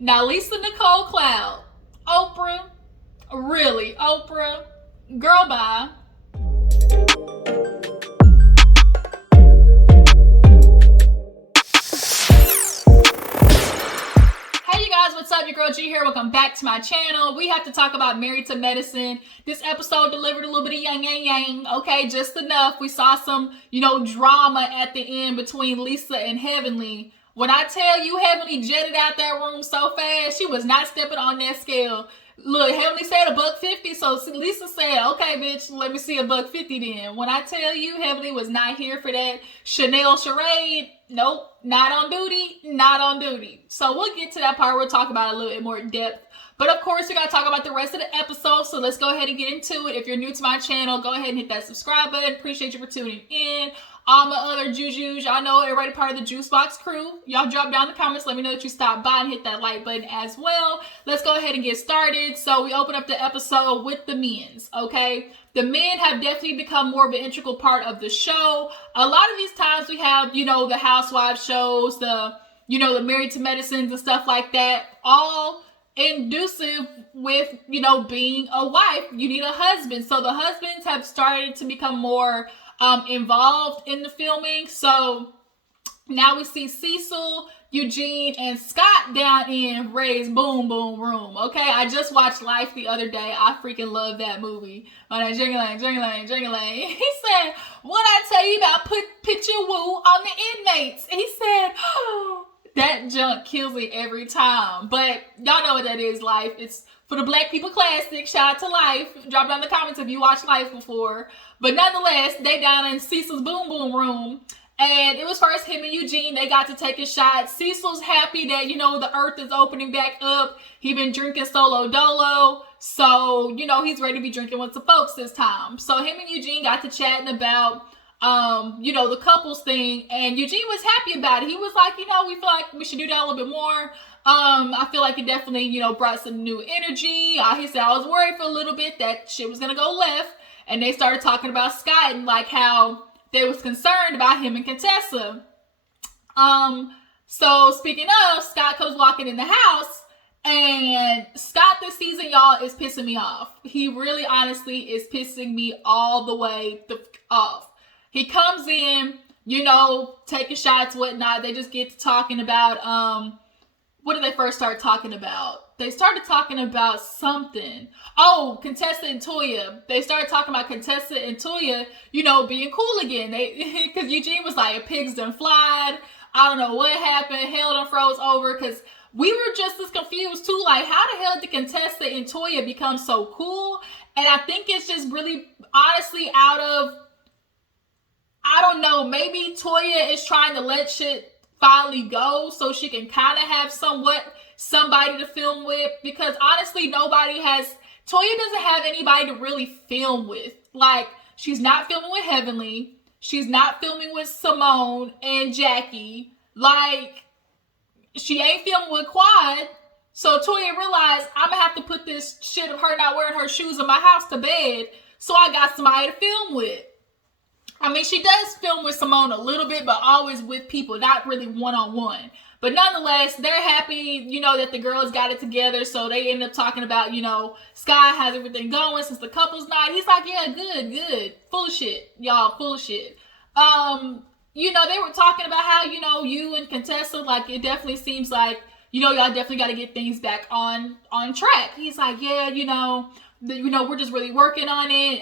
Now, Lisa Nicole Cloud, Oprah, really, Oprah, girl, bye. Hey you guys, what's up? Your girl G here. Welcome back to my channel. We have to talk about Married to Medicine. This episode delivered a little bit of yang. Okay, just enough. We saw some, drama at the end between Lisa and Heavenly. When I tell you Heavenly jetted out that room so fast, she was not stepping on that scale. Look, Heavenly said $1.50, so Lisa said, okay, bitch, let me see $1.50 then. When I tell you Heavenly was not here for that Chanel charade, nope, not on duty. So we'll get to that part. We'll talk about it a little bit more in depth. But of course, we got to talk about the rest of the episode, so let's go ahead and get into it. If you're new to my channel, go ahead and hit that subscribe button. Appreciate you for tuning in. All my other Jujus, y'all know everybody part of the Juice Box crew. Y'all drop down in the comments. Let me know that you stopped by and hit that like button as well. Let's go ahead and get started. So we open up the episode with the men's, okay? The men have definitely become more of an integral part of the show. A lot of these times we have, the housewives shows, the Married to Medicines and stuff like that, all inducive with, being a wife. You need a husband. So the husbands have started to become more involved in the filming. So now we see Cecil, Eugene, and Scott down in Ray's Boom Boom Room. Okay, I just watched Life the other day. I freaking love that movie. On that jingling. He said, what I tell you about picture woo on the inmates? He said, oh, that junk kills me every time. But y'all know what that is, Life. It's for the Black People Classic. Shout out to Life. Drop down in the comments if you watched Life before. But nonetheless, they down in Cecil's Boom Boom Room. And it was first him and Eugene. They got to take a shot. Cecil's happy that, the earth is opening back up. He been drinking solo dolo. So, he's ready to be drinking with some folks this time. So him and Eugene got to chatting about, the couples thing. And Eugene was happy about it. He was like, we feel like we should do that a little bit more. I feel like it definitely, brought some new energy. He said, I was worried for a little bit that shit was going to go left. And they started talking about Scott and like how they was concerned about him and Contessa. So speaking of, Scott comes walking in the house, and Scott this season, y'all, is pissing me off. He really honestly is pissing me all the way off. He comes in, taking shots, whatnot. They just get to talking about, what did they first start talking about? They started talking about something. Oh, Contessa and Toya. They started talking about Contessa and Toya, being cool again. Because Eugene was like, pigs done flied. I don't know what happened. Hell done froze over. Because we were just as confused too. Like, how the hell did Contessa and Toya become so cool? And I think it's just really, honestly, out of, I don't know, maybe Toya is trying to let shit finally go so she can kind of have somebody to film with, because honestly Toya doesn't have anybody to really film with. Like, she's not filming with Heavenly, she's not filming with Simone and Jackie, like she ain't filming with Quad. So Toya realized, I'm gonna have to put this shit of her not wearing her shoes in my house to bed, so I got somebody to film with. I mean, she does film with Simone a little bit, but always with people, not really one-on-one. But nonetheless, they're happy, that the girls got it together. So they end up talking about, Sky has everything going since the couple's night. He's like, yeah, good. Full of shit, y'all, full of shit. They were talking about how, you and Contessa, like, it definitely seems like, y'all definitely got to get things back on track. He's like, yeah, we're just really working on it.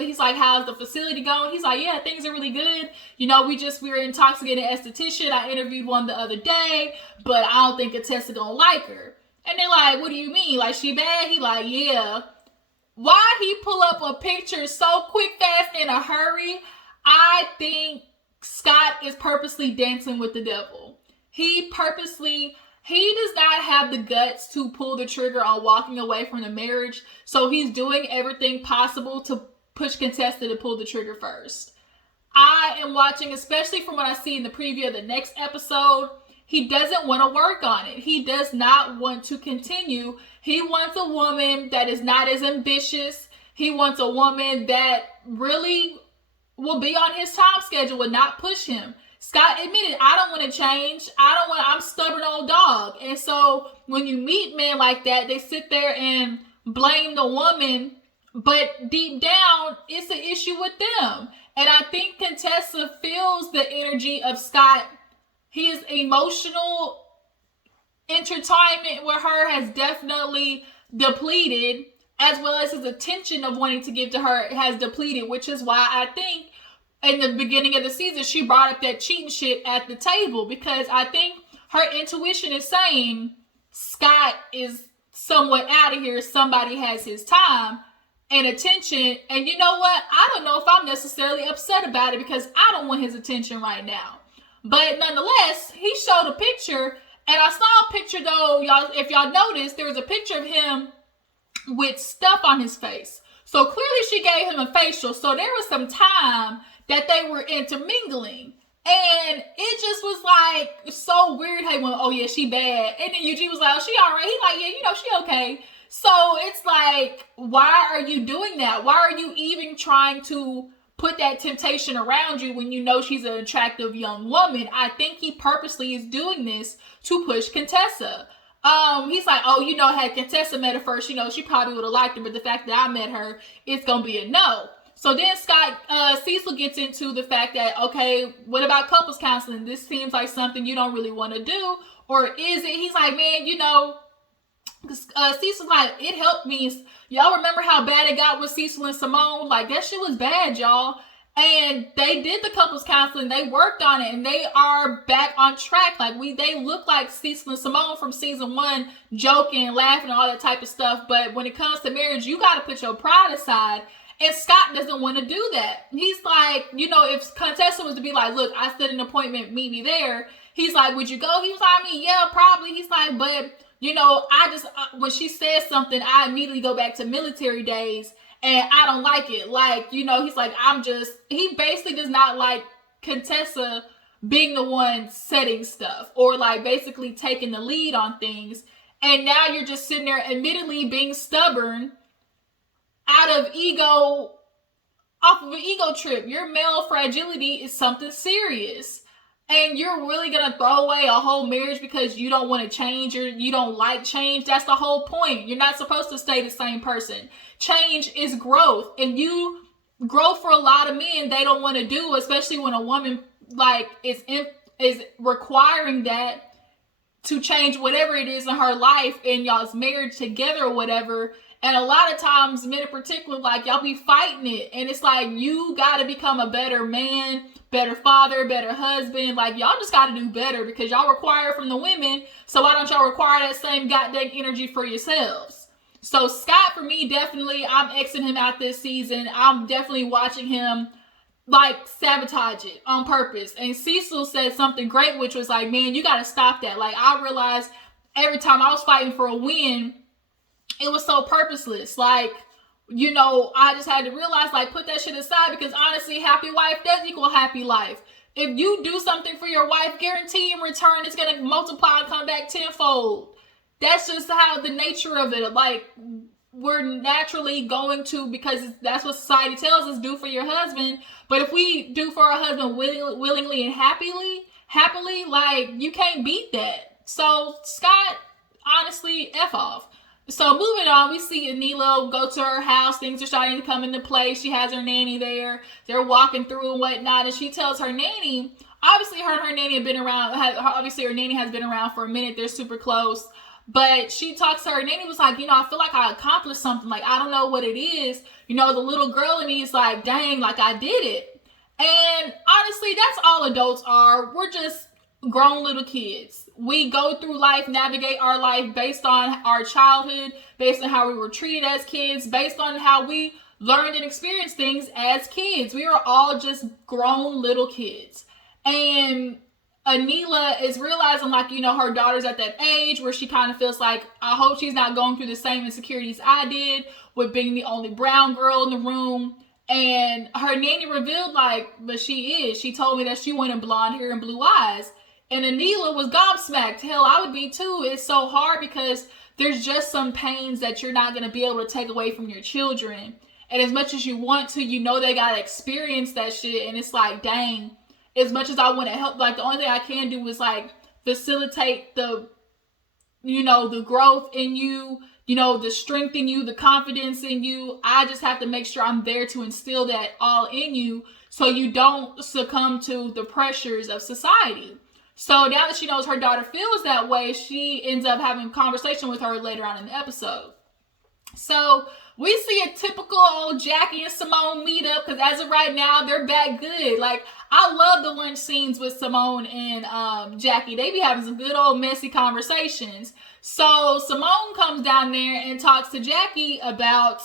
He's like, how's the facility going? He's like, yeah, things are really good. We were intoxicated esthetician. I interviewed one the other day, but I don't think Contessa gonna like her. And they're like, what do you mean? Like, she bad? He like, yeah. Why he pull up a picture so quick, fast, in a hurry? I think Scott is purposely dancing with the devil. He does not have the guts to pull the trigger on walking away from the marriage. So he's doing everything possible to push Contessa to pull the trigger first. I am watching, especially from what I see in the preview of the next episode, he doesn't want to work on it. He does not want to continue. He wants a woman that is not as ambitious. He wants a woman that really will be on his time schedule, will not push him. Scott admitted, I don't want to change. I'm a stubborn old dog. And so when you meet men like that, they sit there and blame the woman, but deep down, it's an issue with them. And I think Contessa feels the energy of Scott. His emotional intertwinement with her has definitely depleted, as well as his attention of wanting to give to her has depleted, which is why I think in the beginning of the season, she brought up that cheating shit at the table, because I think her intuition is saying Scott is somewhat out of here. Somebody has his time and attention. And you know what? I don't know if I'm necessarily upset about it, because I don't want his attention right now. But nonetheless, he showed a picture, and I saw a picture though, y'all, if y'all noticed, there was a picture of him with stuff on his face. So clearly she gave him a facial. So there was some time that they were intermingling. And it just was like so weird. Hey, well, oh yeah, she bad. And then Eugene was like, oh, she all right. He like, yeah, you know, she okay. So it's like, why are you doing that? Why are you even trying to put that temptation around you when you know she's an attractive young woman? I think he purposely is doing this to push Contessa. He's like, oh, you know, had Contessa met her first, you know, she probably would have liked her, but the fact that I met her, it's gonna be a no. So then Cecil gets into the fact that, okay, what about couples counseling? This seems like something you don't really want to do, or is it? He's like, man, you know, Cecil's like, it helped me. Y'all remember how bad it got with Cecil and Simone? Like, that shit was bad, y'all. And they did the couples counseling. They worked on it, and they are back on track. Like, they look like Cecil and Simone from season 1, joking, laughing, all that type of stuff. But when it comes to marriage, you got to put your pride aside. And Scott doesn't want to do that. He's like, you know, if Contessa was to be like, look, I set an appointment, meet me there. He's like, would you go? He was like, I mean, yeah, probably. He's like, but, you know, when she says something, I immediately go back to military days, and I don't like it. Like, you know, he's like, he basically does not like Contessa being the one setting stuff, or like basically taking the lead on things. And now you're just sitting there admittedly being stubborn out of ego, off of an ego trip. Your male fragility is something serious. And you're really going to throw away a whole marriage because you don't want to change, or you don't like change. That's the whole point. You're not supposed to stay the same person. Change is growth. And growth for a lot of men, they don't want to do, especially when a woman like is requiring that to change whatever it is in her life and y'all's marriage together or whatever. And a lot of times, men in particular, like, y'all be fighting it. And it's like, you got to become a better man, better father, better husband. Like, y'all just got to do better, because y'all require it from the women. So why don't y'all require that same goddamn energy for yourselves? So Scott, for me, definitely, I'm Xing him out this season. I'm definitely watching him, like, sabotage it on purpose. And Cecil said something great, which was like, man, you got to stop that. Like, I realized every time I was fighting for a win, it was so purposeless. Like, you know, I just had to realize, like, put that shit aside, because honestly, happy wife does equal happy life. If you do something for your wife, guarantee in return it's going to multiply and come back tenfold. That's just how the nature of it. Like, we're naturally going to, because that's what society tells us, do for your husband. But if we do for our husband willingly and happily, like, you can't beat that. So Scott, honestly, F off. So moving on, we see Anila go to her house. Things are starting to come into play. She has her nanny there. They're walking through and whatnot. And she tells her nanny, obviously her and her nanny have been around. Obviously her nanny has been around for a minute. They're super close. But she talks to her nanny, was like, you know, I feel like I accomplished something. Like, I don't know what it is. You know, the little girl in me is like, dang, like I did it. And honestly, that's all adults are. We're just grown little kids. We go through life, navigate our life based on our childhood, based on how we were treated as kids, based on how we learned and experienced things as kids. We are all just grown little kids. And Anila is realizing, like, you know, her daughter's at that age where she kind of feels like, I hope she's not going through the same insecurities I did with being the only brown girl in the room. And her nanny revealed, like, but she is. She told me that she wanted blonde hair and blue eyes. And Anila was gobsmacked. Hell, I would be too. It's so hard because there's just some pains that you're not going to be able to take away from your children. And as much as you want to, you know they got to experience that shit. And it's like, dang. as much as I want to help, like the only thing I can do is like facilitate the, the growth in you, the strength in you, the confidence in you. I just have to make sure I'm there to instill that all in you so you don't succumb to the pressures of society. So now that she knows her daughter feels that way, she ends up having a conversation with her later on in the episode. So we see a typical old Jackie and Simone meet up, because as of right now, they're back good. Like, I love the lunch scenes with Simone and Jackie. They be having some good old messy conversations. So Simone comes down there and talks to Jackie about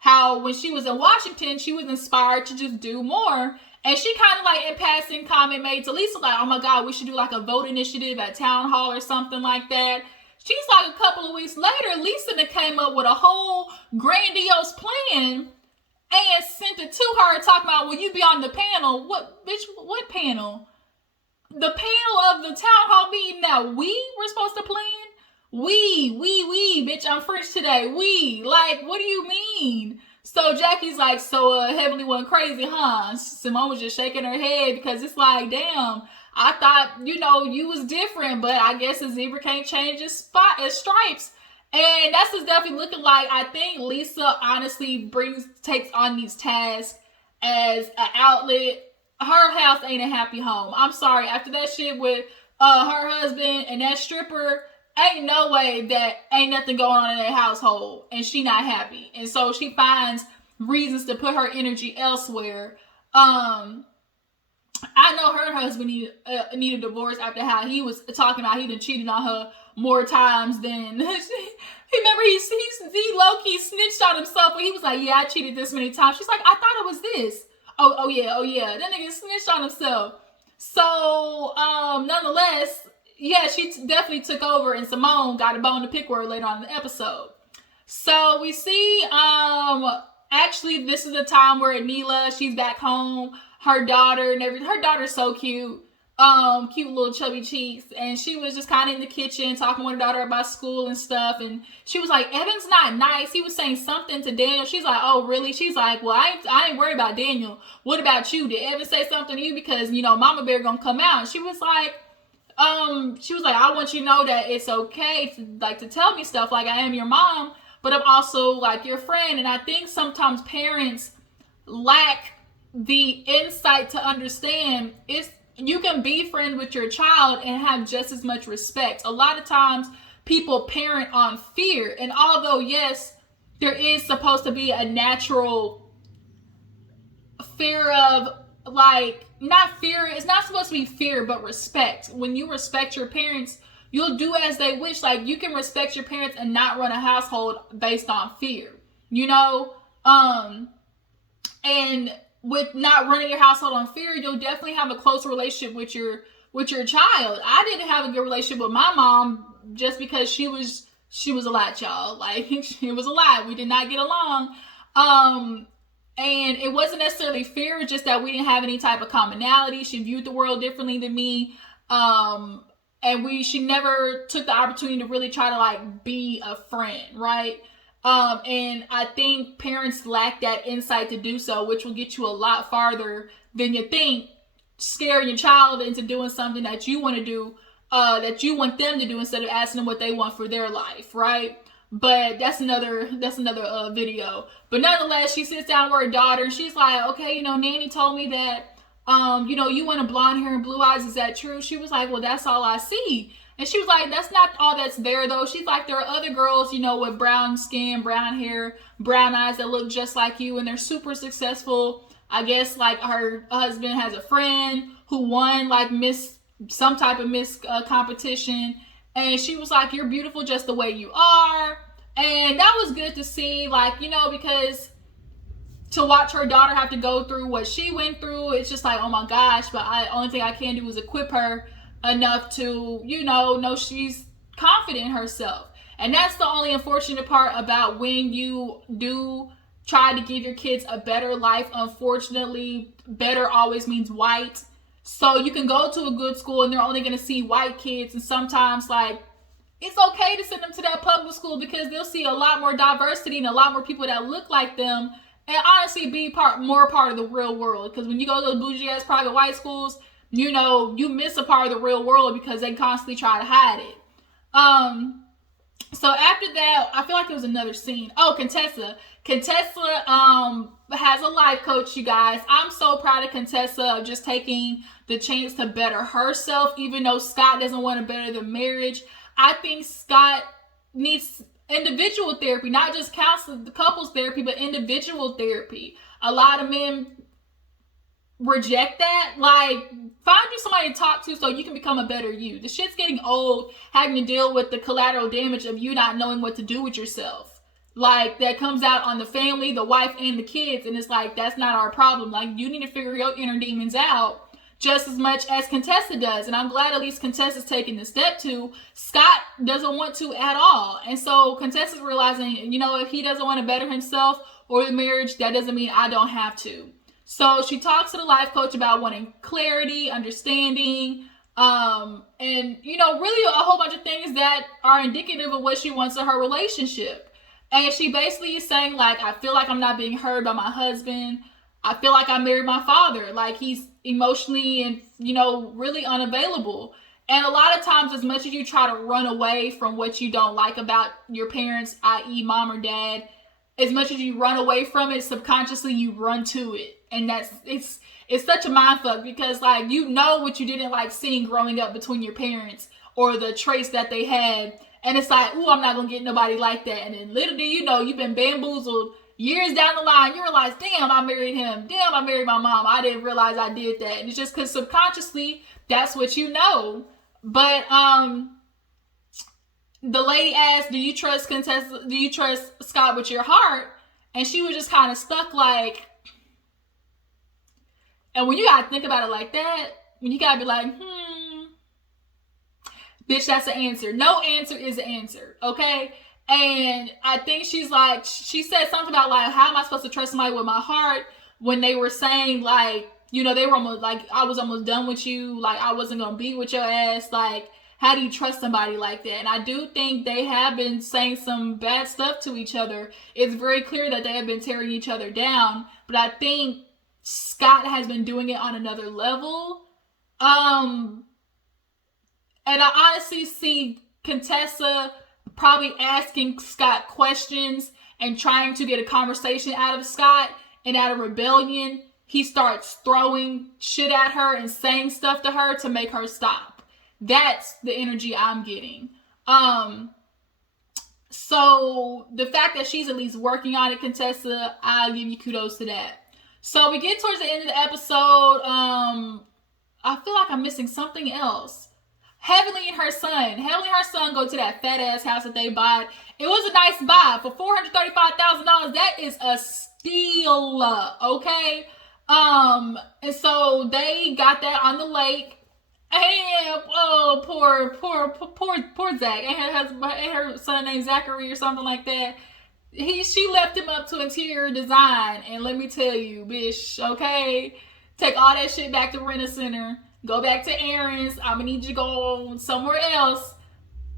how when she was in Washington, she was inspired to just do more. And she kind of like in passing comment made to Lisa like, oh my God, we should do like a vote initiative at town hall or something like that. She's like, a couple of weeks later, Lisa came up with a whole grandiose plan and sent it to her talking about, will you be on the panel? What, bitch, what panel? The panel of the town hall meeting that we were supposed to plan? We, bitch, I'm French today. Like, what do you mean? So Jackie's like, so Heavenly went crazy, huh? Simone was just shaking her head because it's like, damn, I thought, you was different, but I guess a zebra can't change its stripes. And that's just definitely looking like, I think Lisa honestly takes on these tasks as an outlet. Her house ain't a happy home. I'm sorry. After that shit with her husband and that stripper, ain't no way that ain't nothing going on in their household and she not happy. And so she finds reasons to put her energy elsewhere. I know her husband need a divorce after how he was talking about he done cheated on her more times than remember he low-key snitched on himself when he was like, yeah, I cheated this many times. She's like, I thought it was this. Oh yeah. That nigga snitched on himself. So nonetheless, yeah, she definitely took over, and Simone got a bone to pick with her later on in the episode. So we see, actually, this is the time where Neela, she's back home, her daughter and everything. Her daughter's so cute, cute little chubby cheeks, and she was just kind of in the kitchen talking with her daughter about school and stuff, and she was like, Evan's not nice. He was saying something to Daniel. She's like, oh, really? She's like, well, I ain't worried about Daniel. What about you? Did Evan say something to you? Because, Mama Bear gonna come out. And she was like, I want you to know that it's okay to tell me stuff, like I am your mom, but I'm also like your friend. And I think sometimes parents lack the insight to understand you can be friends with your child and have just as much respect. A lot of times people parent on fear. And although, yes, there is supposed to be a natural fear of not fear, it's not supposed to be fear, but respect. When you respect your parents, you'll do as they wish. Like, you can respect your parents and not run a household based on fear, and with not running your household on fear, you'll definitely have a closer relationship with your child. I didn't have a good relationship with my mom just because she was a lot, y'all. Like, she was a lot. We did not get along. And it wasn't necessarily fear, it's just that we didn't have any type of commonality. She viewed the world differently than me. And she never took the opportunity to really try to be a friend, right? And I think parents lack that insight to do so, which will get you a lot farther than you think, scaring your child into doing something that you want to do, that you want them to do instead of asking them what they want for their life, right? But that's another video. But nonetheless, she sits down with her daughter and she's like, okay, Nanny told me that, you want a blonde hair and blue eyes. Is that true? She was like, well, that's all I see. And she was like, that's not all that's there though. She's like, there are other girls, with brown skin, brown hair, brown eyes that look just like you. And they're super successful. I guess her husband has a friend who won some type of Miss competition. And she was like, you're beautiful just the way you are. And that was good to see, because to watch her daughter have to go through what she went through, it's just like, oh my gosh. But only thing I can do is equip her enough to, know she's confident in herself. And that's the only unfortunate part about when you do try to give your kids a better life. Unfortunately, better always means white. So you can go to a good school and they're only going to see white kids. And sometimes it's okay to send them to that public school because they'll see a lot more diversity and a lot more people that look like them. and honestly be more part of the real world. Because when you go to those bougie ass private white schools, you know, you miss a part of the real world because they constantly try to hide it. So after that, I feel like there was another scene. Oh, Contessa has a life coach, you guys. I'm so proud of Contessa of just taking the chance to better herself, even though Scott doesn't want to better the marriage. I think Scott needs individual therapy, not just couples therapy, but individual therapy. A lot of men reject that. Like, find you somebody to talk to so you can become a better you. The shit's getting old, having to deal with the collateral damage of you not knowing what to do with yourself. Like, that comes out on the family, the wife, and the kids, and it's like, that's not our problem. Like, you need to figure your inner demons out just as much as Contessa does. And I'm glad at least Contessa's taking the step to. Scott doesn't want to at all. And so Contessa's realizing, you know, if he doesn't want to better himself or the marriage, that doesn't mean I don't have to. So she talks to the life coach about wanting clarity, understanding, and, you know, really a whole bunch of things that are indicative of what she wants in her relationship. And she basically is saying, like, I feel like I'm not being heard by my husband. I feel like I married my father. Like, he's emotionally and, you know, really unavailable. And a lot of times, as much as you try to run away from what you don't like about your parents, i.e. mom or dad, as much as you run away from it, subconsciously you run to it. And it's such a mindfuck because, like, you know what you didn't like seeing growing up between your parents or the traits that they had. And it's like, ooh, I'm not going to get nobody like that. And then little do you know, you've been bamboozled years down the line. You realize, damn, I married him. Damn, I married my mom. I didn't realize I did that. And it's just because subconsciously, that's what you know. But the lady asked, do you trust Contessa? Do you trust Scott with your heart? And she was just kind of stuck like, and when you got to think about it like that, when you got to be like, bitch, that's the answer. No answer is the answer, okay? And I think she's like, she said something about, like, how am I supposed to trust somebody with my heart when they were saying, like, you know, they were almost, like, I was almost done with you. Like, I wasn't going to be with your ass. Like, how do you trust somebody like that? And I do think they have been saying some bad stuff to each other. It's very clear that they have been tearing each other down. But I think Scott has been doing it on another level. And I honestly see Contessa probably asking Scott questions and trying to get a conversation out of Scott. And out of rebellion, he starts throwing shit at her and saying stuff to her to make her stop. That's the energy I'm getting. So the fact that she's at least working on it, Contessa, I'll give you kudos to that. So we get towards the end of the episode. I feel like I'm missing something else. Heavenly and her son go to that fat ass house that they bought. It was a nice buy for $435,000. That is a steal, okay? And so they got that on the lake. And poor Zach. And her son named Zachary or something like that. She left him up to interior design, and let me tell you, bitch, okay, take all that shit back to Rent-A-Center, go back to Aaron's. I'm gonna need you to go somewhere else,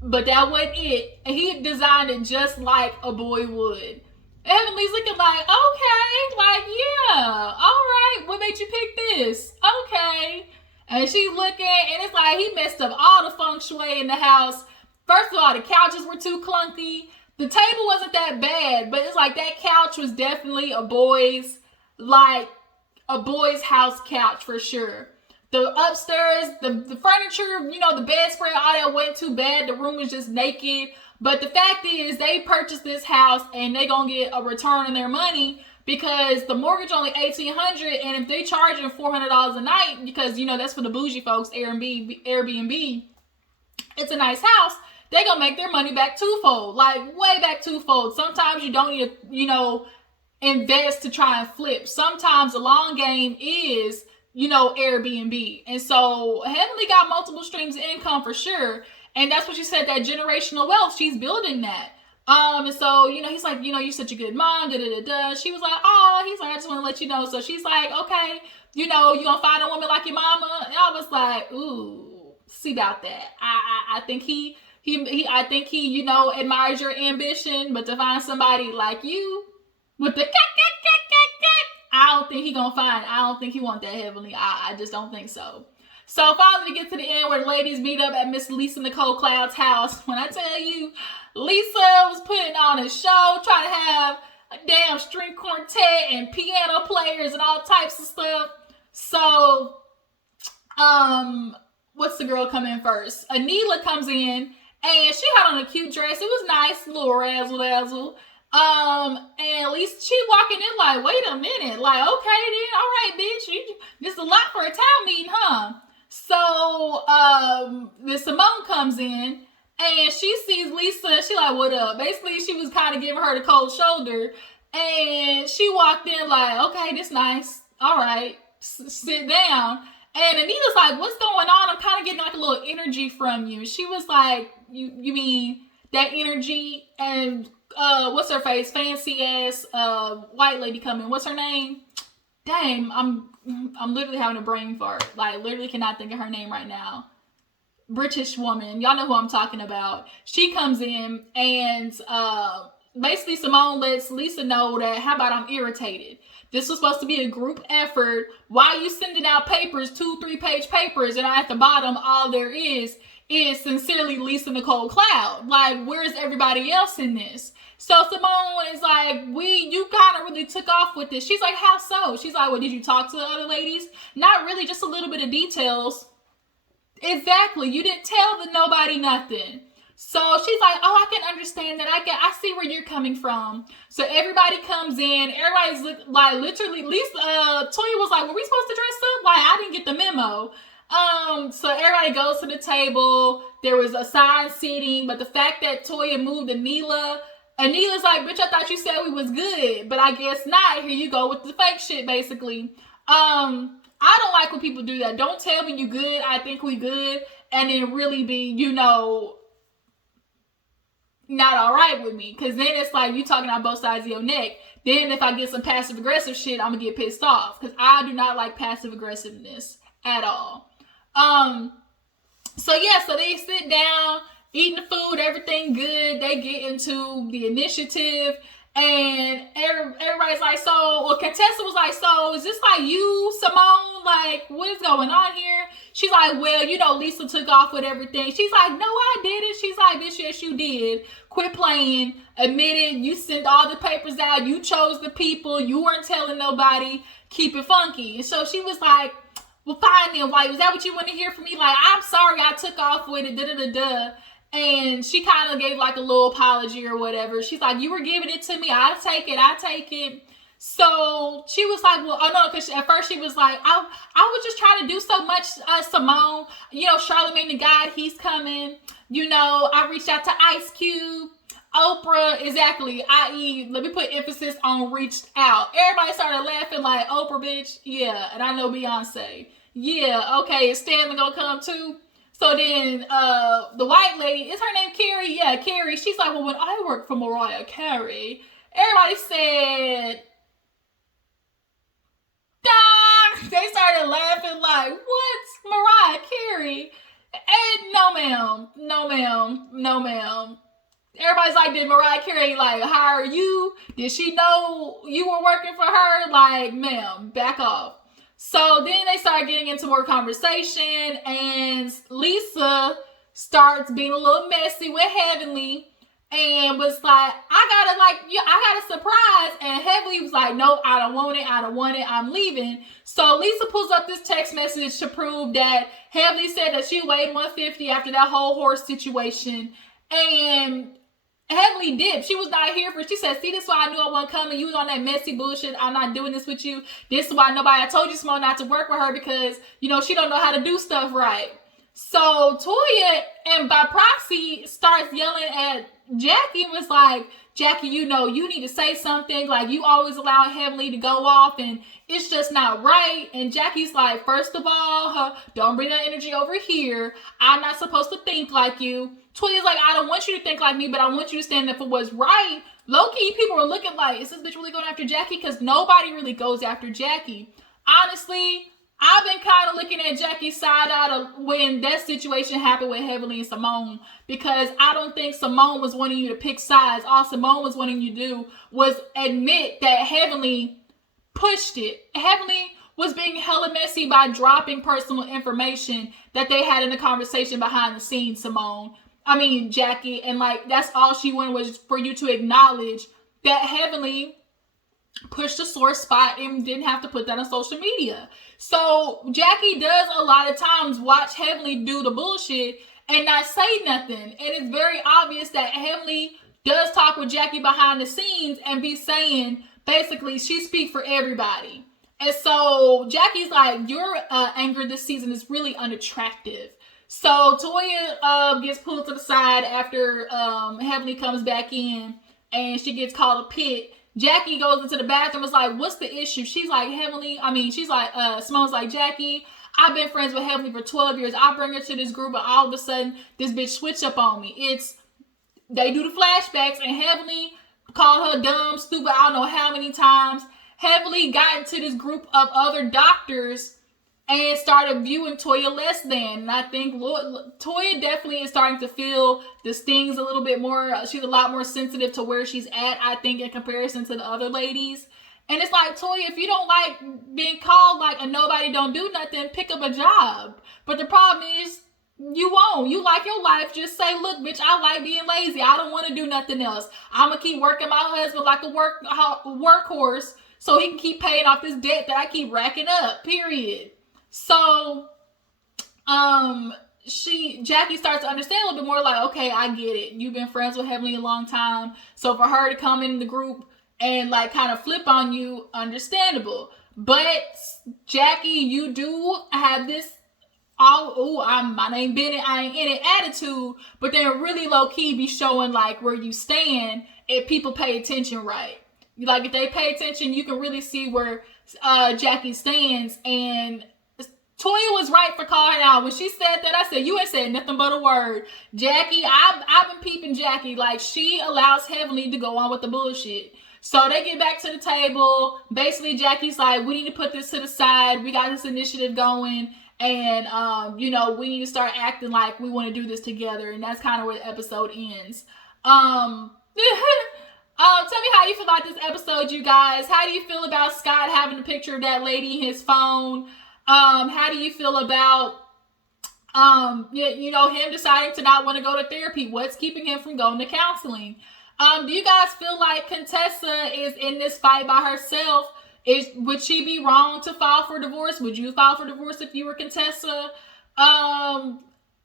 but that wasn't it. And he designed it just like a boy would. Heavenly's looking like, okay, like, yeah, all right, what made you pick this? Okay. And she's looking, and it's like he messed up all the feng shui in the house. First of all, the couches were too clunky. The table wasn't that bad, but it's like that couch was definitely a boy's house couch for sure. The upstairs, the furniture, you know, the bedspread, all that wasn't too bad. The room was just naked. But the fact is, they purchased this house and they gonna get a return on their money because the mortgage only $1,800, and if they charging $400 a night, because, you know, that's for the bougie folks, Airbnb, it's a nice house. They gonna make their money back twofold, like way back twofold. Sometimes you don't need to, you know, invest to try and flip. Sometimes the long game is, you know, Airbnb. And so Heavenly got multiple streams of income for sure. And that's what she said, that generational wealth, she's building that. And so, you know, he's like, you know, you're such a good mom, da-da-da-da. She was like, oh, he's like, I just want to let you know. So she's like, okay, you know, you gonna find a woman like your mama? And I was like, ooh, see about that. I think he, you know, admires your ambition, but to find somebody like you with the I don't think he gonna find. I don't think he want that Heavenly. I just don't think so. So finally, we get to the end where the ladies meet up at Miss Lisa Nicole Cloud's house. When I tell you, Lisa was putting on a show, trying to have a damn string quartet and piano players and all types of stuff. So, what's the girl come in first? Anila comes in, and she had on a cute dress. It was nice, a little razzle-dazzle. And Lisa, she walking in like, wait a minute, like, okay then, all right, bitch, this is a lot for a town meeting, huh? So, the Simone comes in, and she sees Lisa, she like, what up? Basically, she was kind of giving her the cold shoulder, and she walked in like, okay, this nice, all right, sit down. And Anita's like, what's going on? I'm kind of getting like a little energy from you. She was like, you mean that energy? And what's her face? Fancy ass white lady coming. What's her name? Dang, I'm literally having a brain fart. Like, literally cannot think of her name right now. British woman. Y'all know who I'm talking about. She comes in, and basically Simone lets Lisa know that, how about I'm irritated? This was supposed to be a group effort. Why are you sending out papers, 2-3 page papers, and at the bottom all there is sincerely Lisa Nicole Cloud? Like, where's everybody else in this? So Simone is like, you kind of really took off with this. She's like, how so? She's like, well, did you talk to the other ladies? Not really, just a little bit of details. Exactly, you didn't tell nobody nothing. So she's like, oh, I can understand that. I see where you're coming from. So everybody comes in. Everybody's like, literally, at least Toya was like, were we supposed to dress up? Like, I didn't get the memo. So everybody goes to the table. There was assigned seating, but the fact that Toya moved Anila's like, bitch, I thought you said we was good, but I guess not. Here you go with the fake shit, basically. I don't like when people do that. Don't tell me you good. I think we good. And then really be, not all right with me. Because then it's like you talking on both sides of your neck. Then if I get some passive aggressive shit, I'm going to get pissed off. Because I do not like passive aggressiveness at all. So they sit down, eating the food, everything good. They get into the initiative. And everybody's like, Contessa was like, so is this like you, Simone? Like, what is going on here? She's like, well, Lisa took off with everything. She's like, no, I didn't. She's like, bitch, yes, you did. Quit playing. Admit it. You sent all the papers out. You chose the people. You weren't telling nobody. Keep it funky. And so she was like, well, fine then. Like, was that what you want to hear from me? Like, I'm sorry I took off with it. Da-da-da-da. And she kind of gave like a little apology or whatever. She's like, you were giving it to me. I take it. So she was like, well, oh no, because at first she was like, I was just trying to do so much, Simone. Charlamagne the God, he's coming. I reached out to Ice Cube, Oprah, exactly. I.e., let me put emphasis on reached out. Everybody started laughing like, Oprah, bitch. Yeah, and I know Beyonce. Yeah, okay, is Stanley gonna come too? So then the white lady, is her name Carrie? Yeah, Carrie. She's like, well, when I worked for Mariah Carey, everybody said, Doc. They started laughing like, what? Mariah Carey? And no ma'am. Everybody's like, did Mariah Carey like hire you? Did she know you were working for her? Like, ma'am, back off. So then they start getting into more conversation, and Lisa starts being a little messy with Heavenly, and was like, I got a surprise. And Heavenly was like, no, I don't want it, I'm leaving. So Lisa pulls up this text message to prove that Heavenly said that she weighed 150 after that whole horse situation, and Heavenly dipped. She was not here for it. She said, see, this is why I knew I wasn't coming. You was on that messy bullshit. I'm not doing this with you. This is why I told you, Simone, not to work with her because, she don't know how to do stuff right. So Toya, and by proxy, starts yelling at Jackie and was like, Jackie, you need to say something. Like, you always allow Heavenly to go off, and it's just not right. And Jackie's like, first of all, don't bring that energy over here. I'm not supposed to think like you. Toya's like, I don't want you to think like me, but I want you to stand up for what's right. Low-key, people were looking like, is this bitch really going after Jackie? Because nobody really goes after Jackie. Honestly, I've been kind of looking at Jackie's side out of when that situation happened with Heavenly and Simone, because I don't think Simone was wanting you to pick sides. All Simone was wanting you to do was admit that Heavenly pushed it. Heavenly was being hella messy by dropping personal information that they had in the conversation behind the scenes, Jackie, and like that's all she wanted was for you to acknowledge that Heavenly pushed a sore spot and didn't have to put that on social media. So Jackie does a lot of times watch Heavenly do the bullshit and not say nothing. And it's very obvious that Heavenly does talk with Jackie behind the scenes and be saying, basically, she speaks for everybody. And so Jackie's like, your anger this season is really unattractive. So Toya gets pulled to the side after Heavenly comes back in and she gets called a pit. Jackie goes into the bathroom, is like, what's the issue? She's like, Simone's like, Jackie, I've been friends with Heavenly for 12 years. I bring her to this group, and all of a sudden, this bitch switch up on me. They do the flashbacks, and Heavenly called her dumb, stupid, I don't know how many times. Heavenly got into this group of other doctors and started viewing Toya less than. And I think Toya definitely is starting to feel the stings a little bit more. She's a lot more sensitive to where she's at, I think, in comparison to the other ladies. And it's like, Toya, if you don't like being called like a nobody don't do nothing, pick up a job. But the problem is, you won't. You like your life. Just say, look, bitch, I like being lazy. I don't want to do nothing else. I'm going to keep working my husband like a workhorse so he can keep paying off this debt that I keep racking up, period. So, Jackie starts to understand a little bit more like, okay, I get it. You've been friends with Heavenly a long time. So for her to come in the group and like kind of flip on you, understandable. But Jackie, you do have this, my name Bennett, I ain't in it attitude, but then really low key be showing like where you stand if people pay attention right. Like if they pay attention, you can really see where Jackie stands. And Toya was right for calling out. When she said that, I said, you ain't said nothing but a word. Jackie, I've been peeping Jackie. Like, she allows Heavenly to go on with the bullshit. So they get back to the table. Basically, Jackie's like, we need to put this to the side. We got this initiative going. And, we need to start acting like we want to do this together. And that's kind of where the episode ends. Tell me how you feel about this episode, you guys. How do you feel about Scott having a picture of that lady in his phone? How do you feel about, him deciding to not want to go to therapy? What's keeping him from going to counseling? Do you guys feel like Contessa is in this fight by herself? Would she be wrong to file for divorce? Would you file for divorce if you were Contessa? How do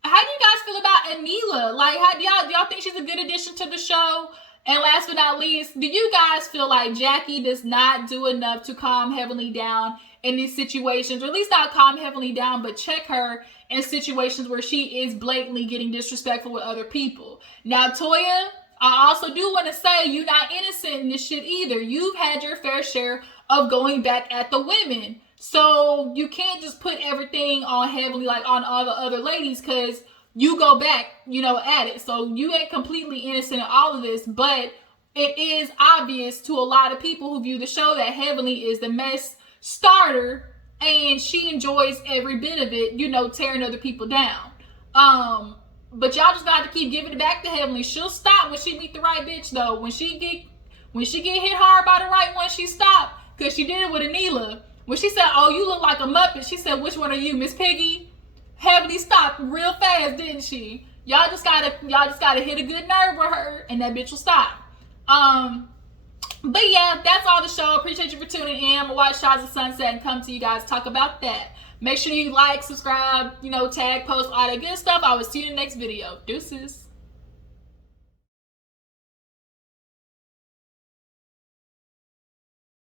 you guys feel about Anila? Like, do y'all think she's a good addition to the show? And last but not least, do you guys feel like Jackie does not do enough to calm Heavenly down in these situations, or at least not calm Heavenly down, but check her in situations where she is blatantly getting disrespectful with other people? Now, Toya, I also do want to say you're not innocent in this shit either. You've had your fair share of going back at the women. So you can't just put everything on Heavenly, like on all the other ladies, because you go back, at it. So you ain't completely innocent in all of this, but it is obvious to a lot of people who view the show that Heavenly is the mess starter and she enjoys every bit of it, tearing other people down. But y'all just got to keep giving it back to Heavenly. She'll stop when she meet the right bitch, though. When she get hit hard by the right one, she stopped, because she did it with Anila. When she said, oh, you look like a Muppet, she said, which one are you, Miss Piggy? Heavenly stopped real fast, didn't she? Y'all just gotta hit a good nerve with her, and that bitch will stop. But yeah, that's all the show. Appreciate you for tuning in. I'm gonna watch Shots of Sunset and come to you guys talk about that. Make sure you like, subscribe, tag, post, all that good stuff. I will see you in the next video. Deuces.